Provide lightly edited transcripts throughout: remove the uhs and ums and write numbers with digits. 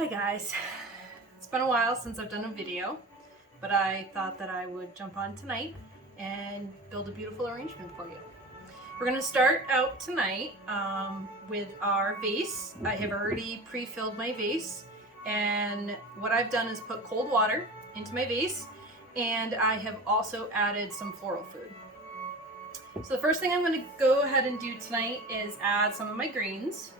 Hi guys, it's been a while since I've done a video, but I thought that I would jump on tonight and build a beautiful arrangement for you. We're going to start out tonight with our vase. I have already pre-filled my vase, and what I've done is put cold water into my vase, and I have also added some floral food. So the first thing I'm going to go ahead and do tonight is add some of my greens.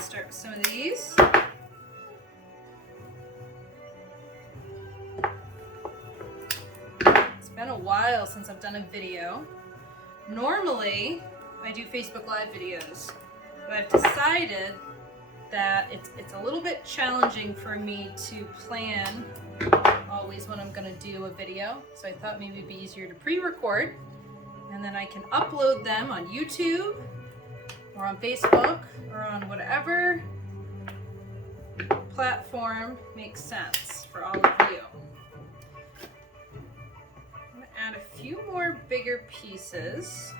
Start with some of these. It's been a while since I've done a video. Normally, I do Facebook Live videos, but I've decided that it's a little bit challenging for me to plan always when I'm going to do a video. So I thought maybe it'd be easier to pre-record, and then I can upload them on YouTube or on Facebook or on whatever platform makes sense for all of you. I'm going to add a few more bigger pieces.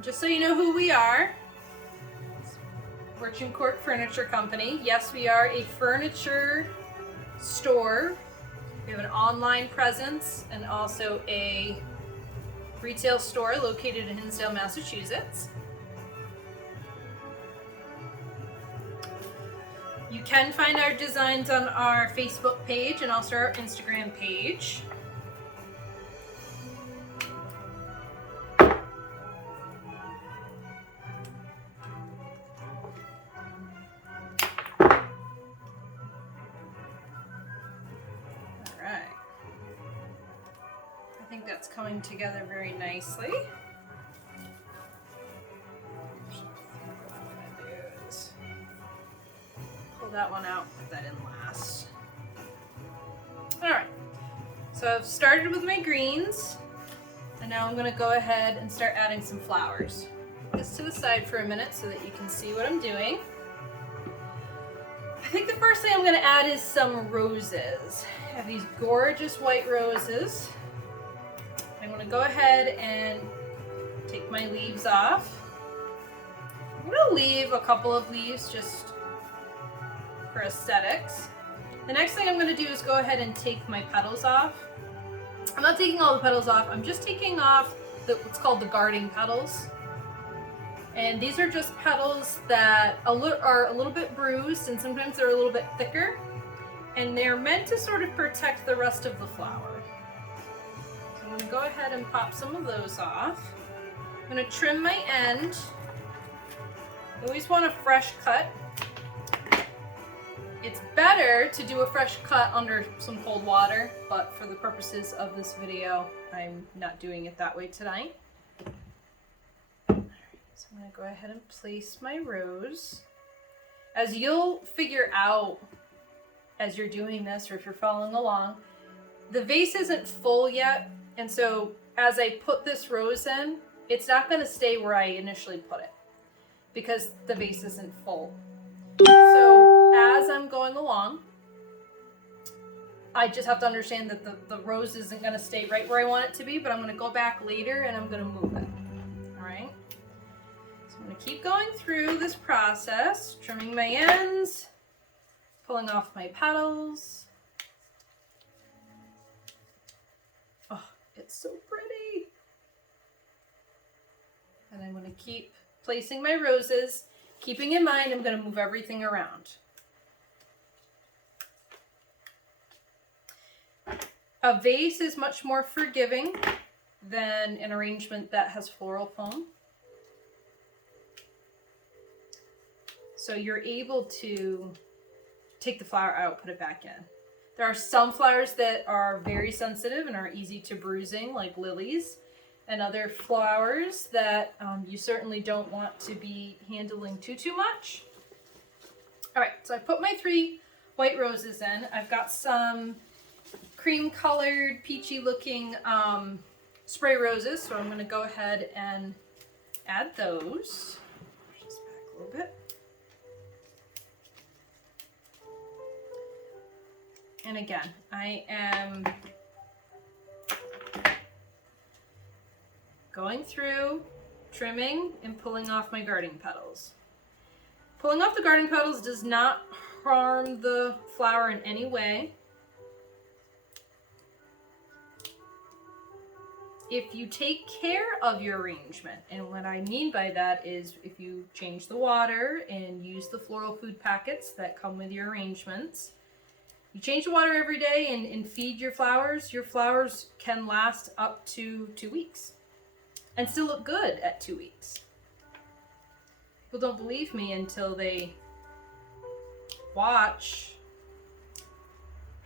Just so you know who we are, Fortune Court Furniture Company. Yes, we are a furniture store. We have an online presence and also a retail store located in Hinsdale, Massachusetts. You can find our designs on our Facebook page and also our Instagram page. Alright. I think that's coming together very nicely. Pull that one out, put that in last. Alright, so I've started with my greens, and now I'm going to go ahead and start adding some flowers. Put this to the side for a minute so that you can see what I'm doing. I think the first thing I'm going to add is some roses. I have these gorgeous white roses. I'm going to go ahead and take my leaves off. I'm going to leave a couple of leaves just for aesthetics. The next thing I'm going to do is go ahead and take my petals off. I'm not taking all the petals off, I'm just taking off what's called the guarding petals. And these are just petals that are a little bit bruised, and sometimes they're a little bit thicker. And they're meant to sort of protect the rest of the flower. So I'm going to go ahead and pop some of those off. I'm going to trim my end. You always want a fresh cut. It's better to do a fresh cut under some cold water, but for the purposes of this video, I'm not doing it that way tonight. Alright, so I'm going to go ahead and place my rose. As you'll figure out as you're doing this, or if you're following along, the vase isn't full yet, and so as I put this rose in, it's not going to stay where I initially put it, because the vase isn't full. So as I'm going along, I just have to understand that the rose isn't going to stay right where I want it to be, but I'm going to go back later and I'm going to move it. Alright? So I'm going to keep going through this process, trimming my ends, pulling off my petals. Oh, it's so pretty. And I'm going to keep placing my roses, keeping in mind I'm going to move everything around. A vase is much more forgiving than an arrangement that has floral foam. So you're able to take the flower out, put it back in. There are some flowers that are very sensitive and are easy to bruising, like lilies, and other flowers that you certainly don't want to be handling too much. All right, so I put my 3 white roses in. I've got some cream colored, peachy looking spray roses, so I'm going to go ahead and add those. Push this back a little bit. And again, I am going through, trimming, and pulling off my garden petals. Pulling off the garden petals does not harm the flower in any way. If you take care of your arrangement, and what I mean by that is if you change the water and use the floral food packets that come with your arrangements, you change the water every day and feed your flowers can last up to 2 weeks and still look good at 2 weeks. People don't believe me until they watch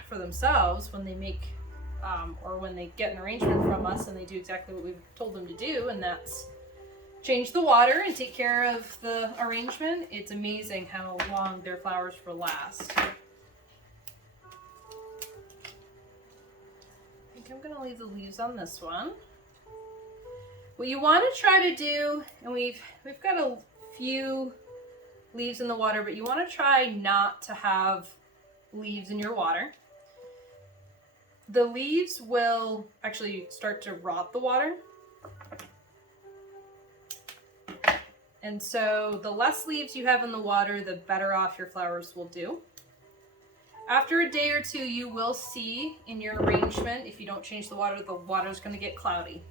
for themselves when they make or when they get an arrangement from us and they do exactly what we've told them to do, and that's change the water and take care of the arrangement. It's amazing how long their flowers will last. I think I'm gonna leave the leaves on this one. What you want to try to do, and we've got a few leaves in the water, but you want to try not to have leaves in your water. The leaves will actually start to rot the water. And so the less leaves you have in the water, the better off your flowers will do. After a day or two, you will see in your arrangement, if you don't change the water's going to get cloudy.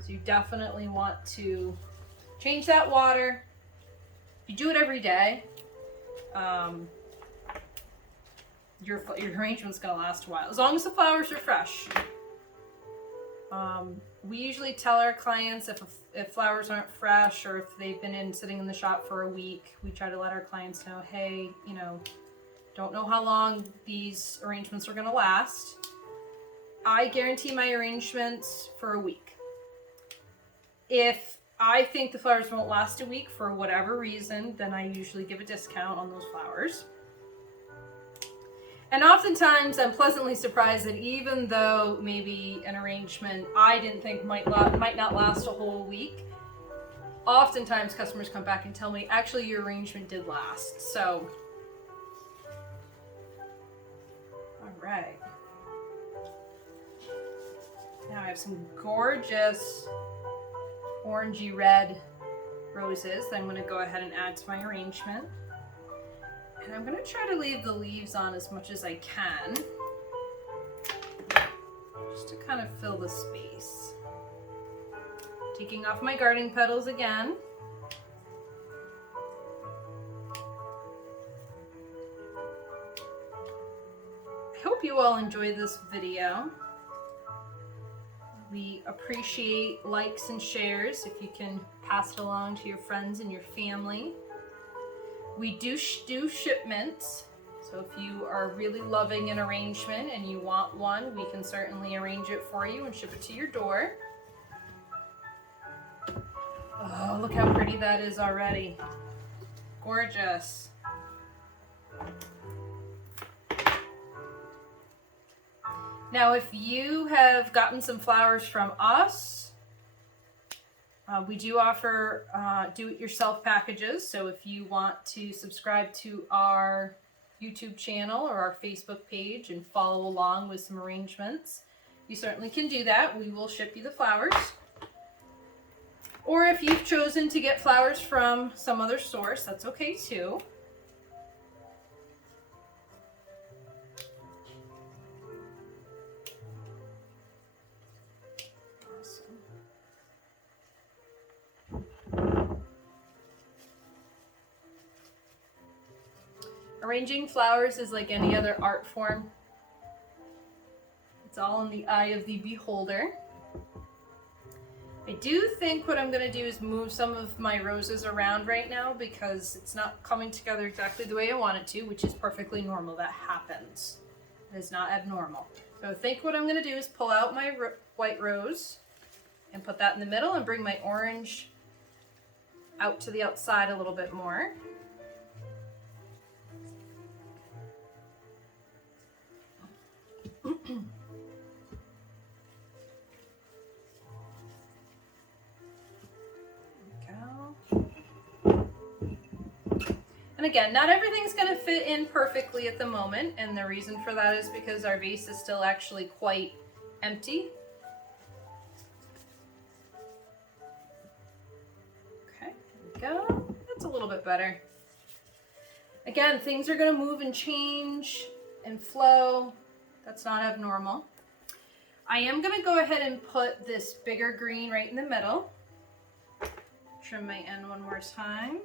So you definitely want to change that water. If you do it every day, your arrangement's going to last a while, as long as the flowers are fresh. We usually tell our clients if flowers aren't fresh or if they've been sitting in the shop for a week, we try to let our clients know, hey, don't know how long these arrangements are going to last. I guarantee my arrangements for a week. If I think the flowers won't last a week for whatever reason, then I usually give a discount on those flowers. And oftentimes I'm pleasantly surprised that even though maybe an arrangement I didn't think might not last a whole week, oftentimes customers come back and tell me, actually your arrangement did last. So, all right. Now I have some gorgeous orangey red roses that I'm going to go ahead and add to my arrangement. And I'm going to try to leave the leaves on as much as I can, just to kind of fill the space. Taking off my garden petals again. I hope you all enjoyed this video. We appreciate likes and shares if you can pass it along to your friends and your family. We do shipments, so if you are really loving an arrangement and you want one, we can certainly arrange it for you and ship it to your door. Oh, look how pretty that is already. Gorgeous. Now, if you have gotten some flowers from us, we do offer do-it-yourself packages. So if you want to subscribe to our YouTube channel or our Facebook page and follow along with some arrangements, you certainly can do that. We will ship you the flowers. Or if you've chosen to get flowers from some other source, that's okay too. Arranging flowers is like any other art form. It's all in the eye of the beholder. I do think what I'm going to do is move some of my roses around right now because it's not coming together exactly the way I want it to, which is perfectly normal. That happens. It is not abnormal. So I think what I'm going to do is pull out my white rose and put that in the middle and bring my orange out to the outside a little bit more. And And again, not everything's going to fit in perfectly at the moment, and the reason for that is because our vase is still actually quite empty. Okay, there we go. That's a little bit better. Again, things are going to move and change and flow. That's not abnormal. I am going to go ahead and put this bigger green right in the middle. Trim my end one more time.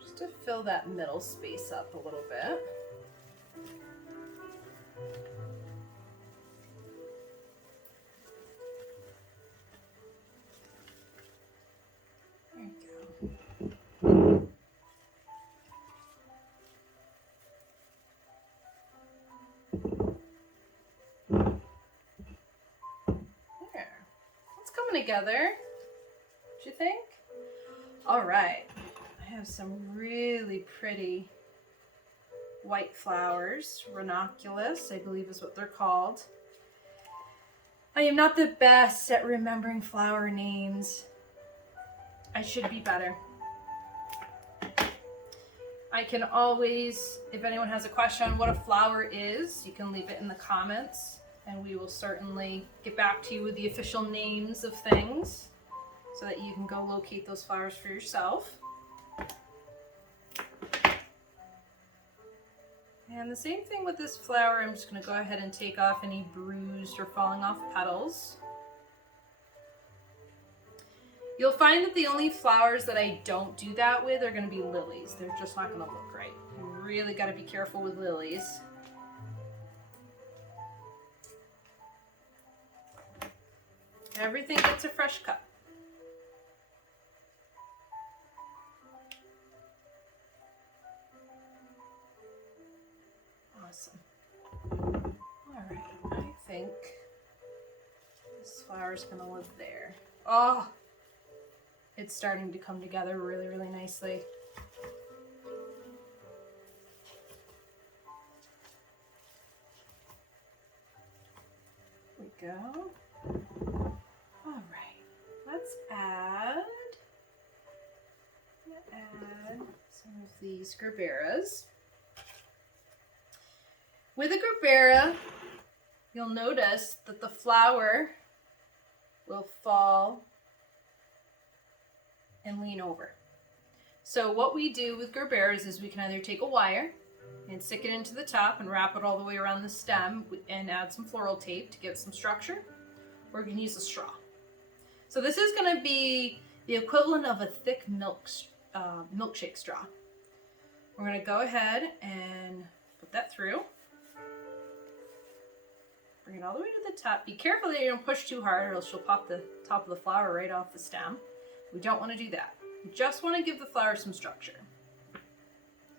Just to fill that middle space up a little bit. There you go. There. It's coming together. What you think? All right. I have some really pretty white flowers, ranunculus, I believe is what they're called. I am not the best at remembering flower names. I should be better. I can always, if anyone has a question on what a flower is, you can leave it in the comments and we will certainly get back to you with the official names of things so that you can go locate those flowers for yourself. And the same thing with this flower, I'm just going to go ahead and take off any bruised or falling off petals. You'll find that the only flowers that I don't do that with are going to be lilies. They're just not going to look right. You really got to be careful with lilies. Everything gets a fresh cut. Awesome. All right, I think this flower's gonna live there. Oh, it's starting to come together really, really nicely. There we go. All right, let's add some of these gerberas. With a gerbera, you'll notice that the flower will fall and lean over. So what we do with gerberas is we can either take a wire and stick it into the top and wrap it all the way around the stem and add some floral tape to give some structure, or you can use a straw. So this is going to be the equivalent of a thick milkshake straw. We're going to go ahead and put that through. Bring it all the way to the top. Be careful that you don't push too hard or else you'll pop the top of the flower right off the stem. We don't want to do that. We just want to give the flower some structure.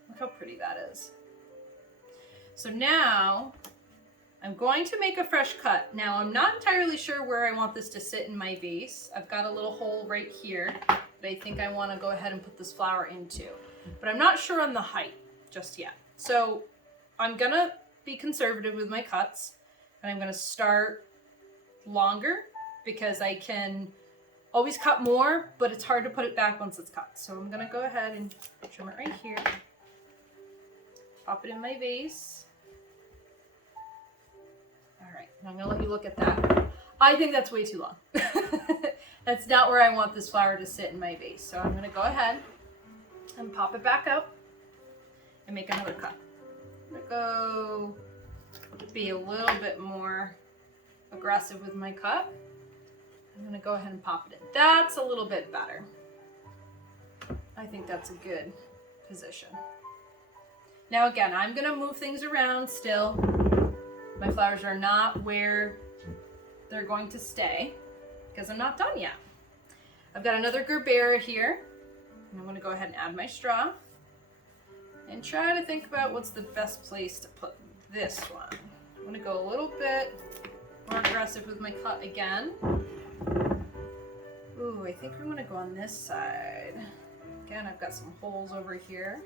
Look how pretty that is. So now I'm going to make a fresh cut. Now I'm not entirely sure where I want this to sit in my vase. I've got a little hole right here that I think I want to go ahead and put this flower into. But I'm not sure on the height just yet. So I'm going to be conservative with my cuts. And I'm going to start longer because I can always cut more, but it's hard to put it back once it's cut. So I'm going to go ahead and trim it right here. Pop it in my vase. All right, I'm going to let you look at that. I think that's way too long. That's not where I want this flower to sit in my vase. So I'm going to go ahead and pop it back out and make another cut. I'm going to go be a little bit more aggressive with my cut. I'm going to go ahead and pop it in. That's a little bit better. I think that's a good position. Now again, I'm going to move things around still. My flowers are not where they're going to stay because I'm not done yet. I've got another gerbera here. And I'm going to go ahead and add my straw and try to think about what's the best place to put this one. I'm going to go a little bit more aggressive with my cut again. Ooh, I think I'm going to go on this side. Again, I've got some holes over here.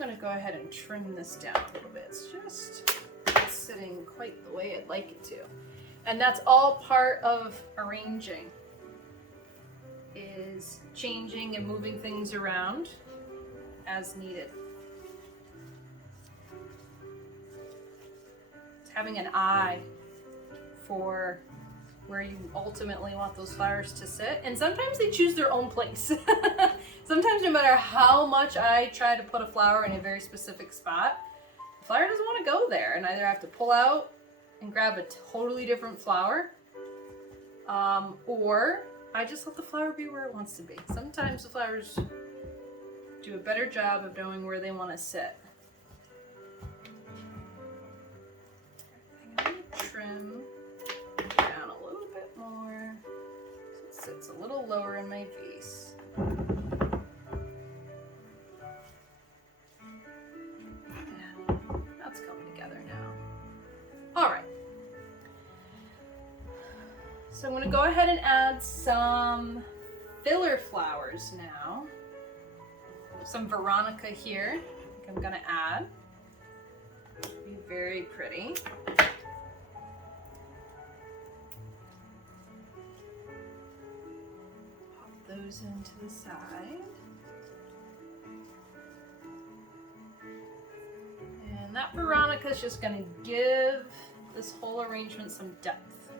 I'm going to go ahead and trim this down a little bit. It's just not sitting quite the way I'd like it to. And that's all part of arranging, is changing and moving things around as needed. It's having an eye for where you ultimately want those flowers to sit. And sometimes they choose their own place. Sometimes no matter how much I try to put a flower in a very specific spot, the flower doesn't want to go there, and I either have to pull out and grab a totally different flower, or I just let the flower be where it wants to be. Sometimes the flowers do a better job of knowing where they want to sit. I'm going to trim down a little bit more so it sits a little lower in my vase. That's coming together now. All right. So I'm going to go ahead and add some filler flowers now. Some Veronica here, I think I'm going to add. Be very pretty. Pop those into the side. And that Veronica is just going to give this whole arrangement some depth.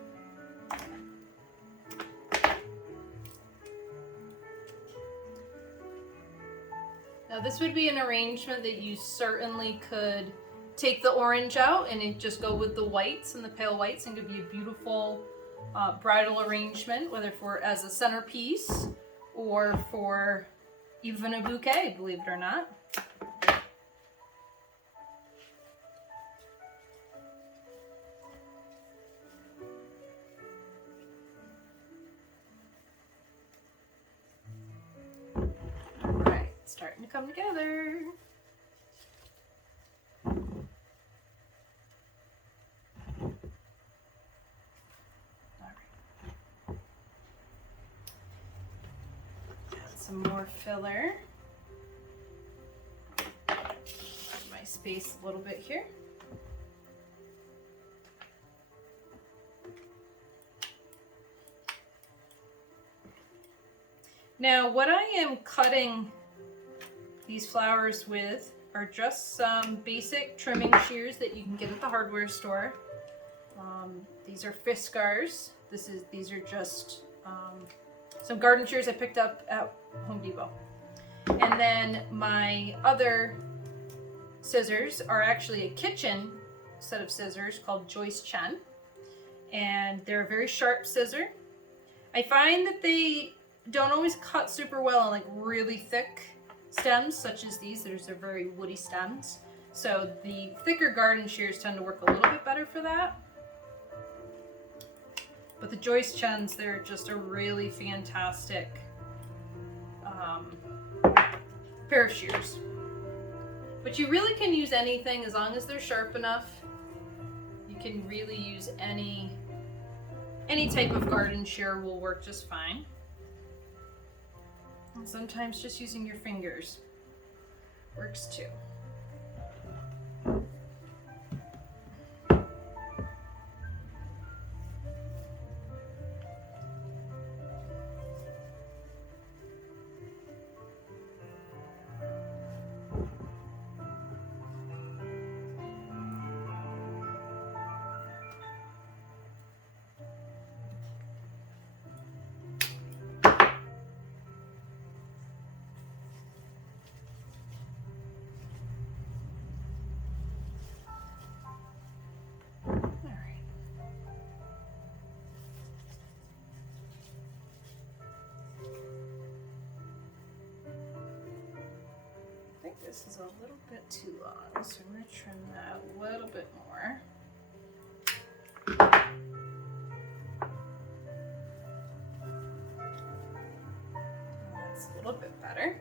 Now this would be an arrangement that you certainly could take the orange out and it just go with the whites and the pale whites and give you a beautiful bridal arrangement, whether for as a centerpiece or for even a bouquet, believe it or not. Starting to come together. All right. Add some more filler. Add my space a little bit here. Now, what I am cutting these flowers with are just some basic trimming shears that you can get at the hardware store. These are Fiskars. These are just some garden shears I picked up at Home Depot. And then my other scissors are actually a kitchen set of scissors called Joyce Chen. And they're a very sharp scissor. I find that they don't always cut super well on like really thick stems such as these. These are very woody stems, so the thicker garden shears tend to work a little bit better for that. But the Joyce Chens, they're just a really fantastic pair of shears. But you really can use anything as long as they're sharp enough. You can really use any type of garden shear will work just fine. And sometimes just using your fingers works too. This is a little bit too long, so I'm going to trim that a little bit more. That's a little bit better.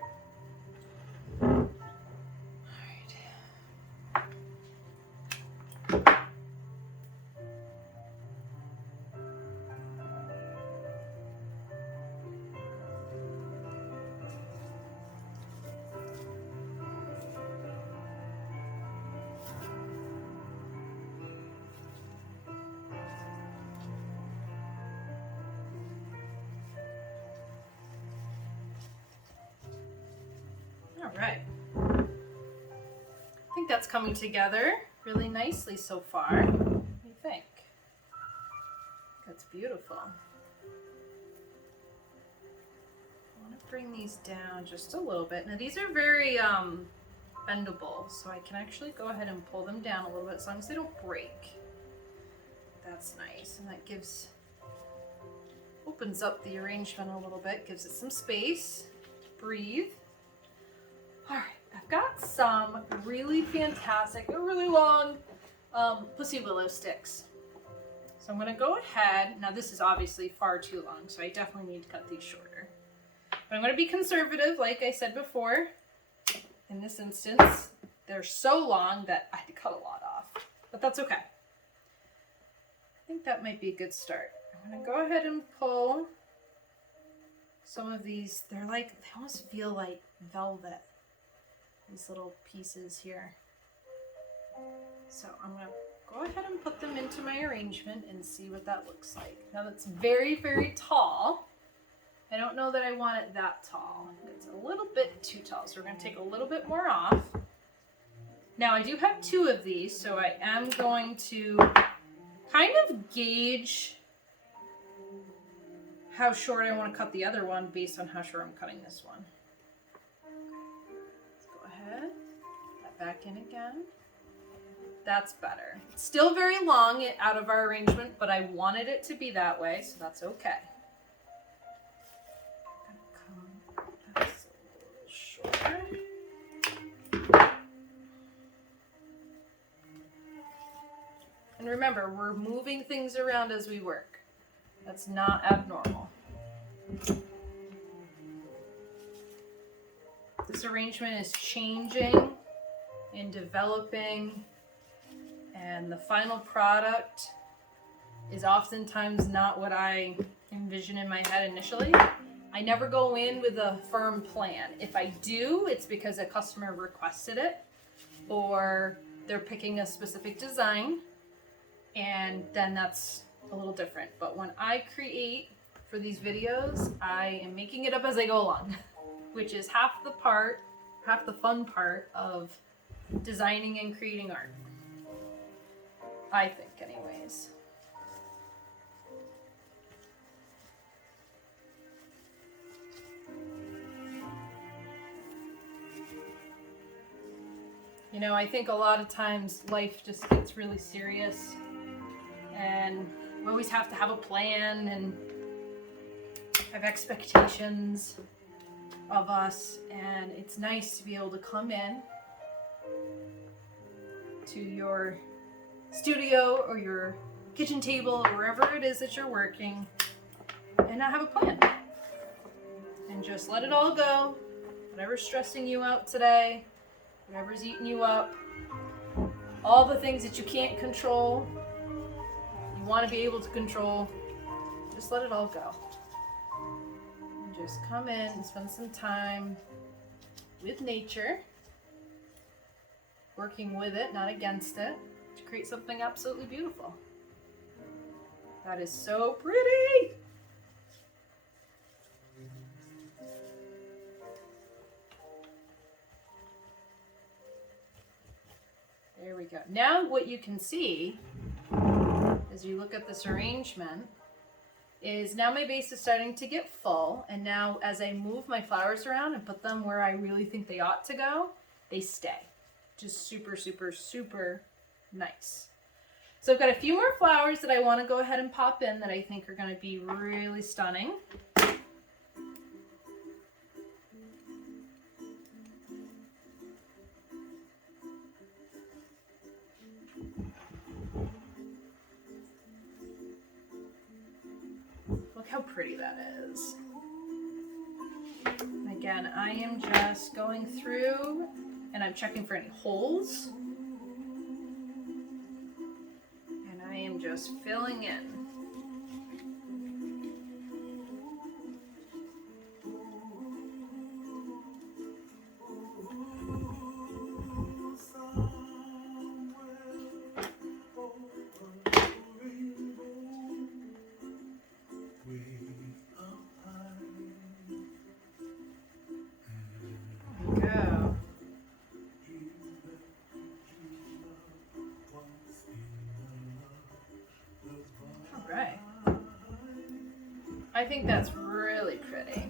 All right. I think that's coming together really nicely so far. What do you think? That's beautiful. I want to bring these down just a little bit. Now these are very bendable, so I can actually go ahead and pull them down a little bit as long as they don't break. That's nice, and that opens up the arrangement a little bit, gives it some space to breathe. All right, I've got some really fantastic, they're really long pussy willow sticks. So I'm gonna go ahead, now this is obviously far too long, so I definitely need to cut these shorter. But I'm gonna be conservative, like I said before. In this instance, they're so long that I had to cut a lot off, but that's okay. I think that might be a good start. I'm gonna go ahead and pull some of these. They almost feel like velvet, these little pieces here. So I'm gonna go ahead and put them into my arrangement and see what that looks like. Now that's very, very tall. I don't know that I want it that tall. It's a little bit too tall, so we're gonna take a little bit more off. Now I do have 2 of these, so I am going to kind of gauge how short I want to cut the other one based on how short I'm cutting this one. Let's go ahead, put that back in again. That's better. It's still very long out of our arrangement, but I wanted it to be that way, so that's okay. That's a little shorter. And remember, we're moving things around as we work. That's not abnormal. This arrangement is changing and developing, and the final product is oftentimes not what I envision in my head initially. I never go in with a firm plan. If I do, it's because a customer requested it, or they're picking a specific design, and then that's a little different. But when I create for these videos, I am making it up as I go along, which is half the fun part of designing and creating art. I think, anyways. You know, I think a lot of times life just gets really serious, and we always have to have a plan and have expectations of us, and it's nice to be able to come in to your studio or your kitchen table or wherever it is that you're working and not have a plan, and just let it all go. Whatever's stressing you out today, whatever's eating you up, all the things that you can't control, you want to be able to control, just let it all go. And just come in and spend some time with nature, working with it, not against it, to create something absolutely beautiful. That is so pretty! There we go. Now what you can see as you look at this arrangement is now my base is starting to get full, and now as I move my flowers around and put them where I really think they ought to go, they stay. Just super, super, super nice. So I've got a few more flowers that I want to go ahead and pop in that I think are going to be really stunning. Look how pretty that is. Again, I am just going through and I'm checking for any holes. And I am just filling in. Go. think that's really pretty.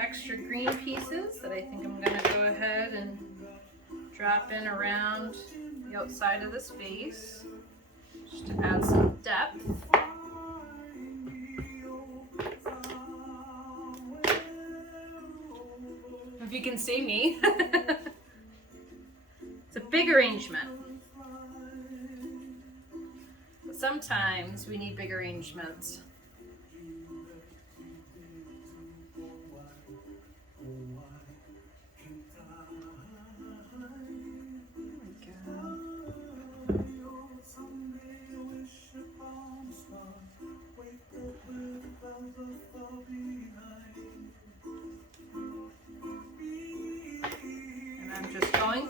Extra green pieces that I think I'm going to go ahead and drop in around the outside of this vase just to add some depth. If you can see me. It's a big arrangement. But sometimes we need big arrangements.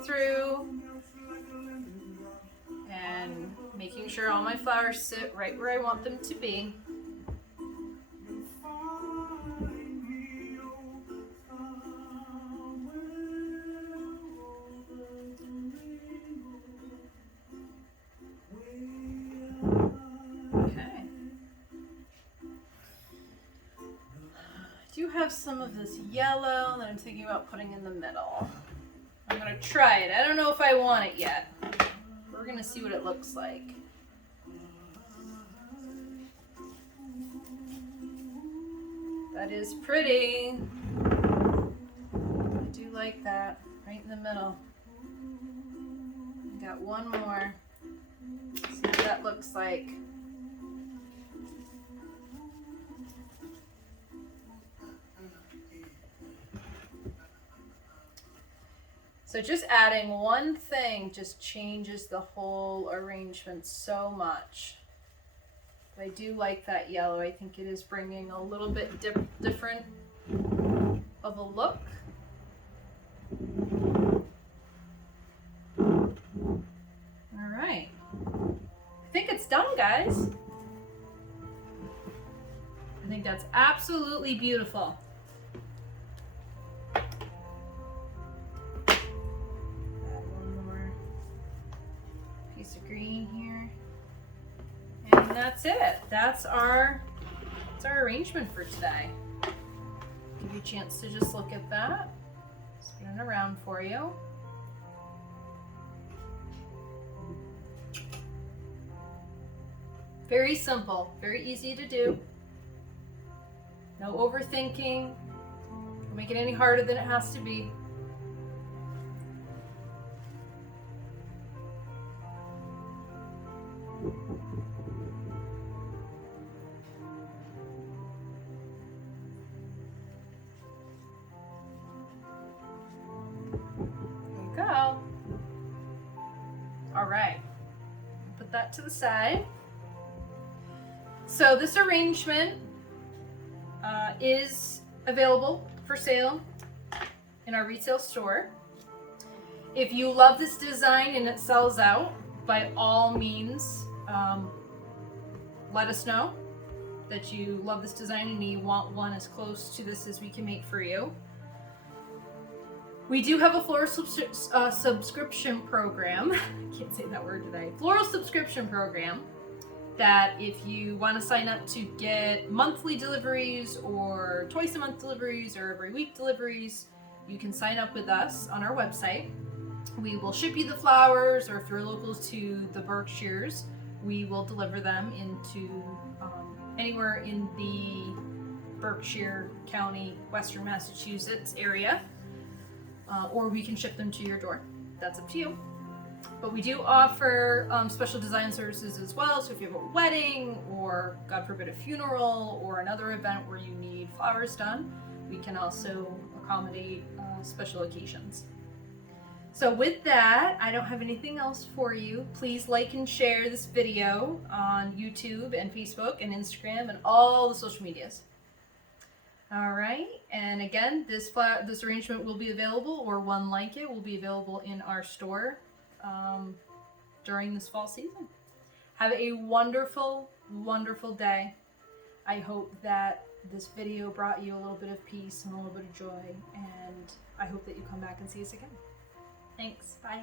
Through and making sure all my flowers sit right where I want them to be. Okay. I do have some of this yellow that I'm thinking about putting in the middle. I'm gonna try it. I don't know if I want it yet. We're gonna see what it looks like. That is pretty. I do like that. Right in the middle. I got one more. See what that looks like. So just adding one thing just changes the whole arrangement so much. But I do like that yellow. I think it is bringing a little bit different of a look. All right. I think it's done, guys. I think that's absolutely beautiful. Green here, and that's it. That's our arrangement for today. Give you a chance to just look at that. Spin it around for you. Very simple, very easy to do. No overthinking. Don't make it any harder than it has to be. Go. All right, put that to the side. So this arrangement is available for sale in our retail store. If you love this design and it sells out, by all means, let us know that you love this design and you want one as close to this as we can make for you. We do have a floral subscription program. I can't say that word today. Floral subscription program that if you want to sign up to get monthly deliveries or twice a month deliveries or every week deliveries, you can sign up with us on our website. We will ship you the flowers, or if you're local to the Berkshires, we will deliver them into anywhere in the Berkshire County, Western Massachusetts area. Or we can ship them to your door. That's up to you. But we do offer special design services as well. So if you have a wedding or, God forbid, a funeral or another event where you need flowers done, we can also accommodate special occasions. So with that, I don't have anything else for you. Please like and share this video on YouTube and Facebook and Instagram and all the social medias. All right, and again, this arrangement will be available, or one like it will be available in our store during this fall season. Have a wonderful, wonderful day. I hope that this video brought you a little bit of peace and a little bit of joy, and I hope that you come back and see us again. Thanks. Bye.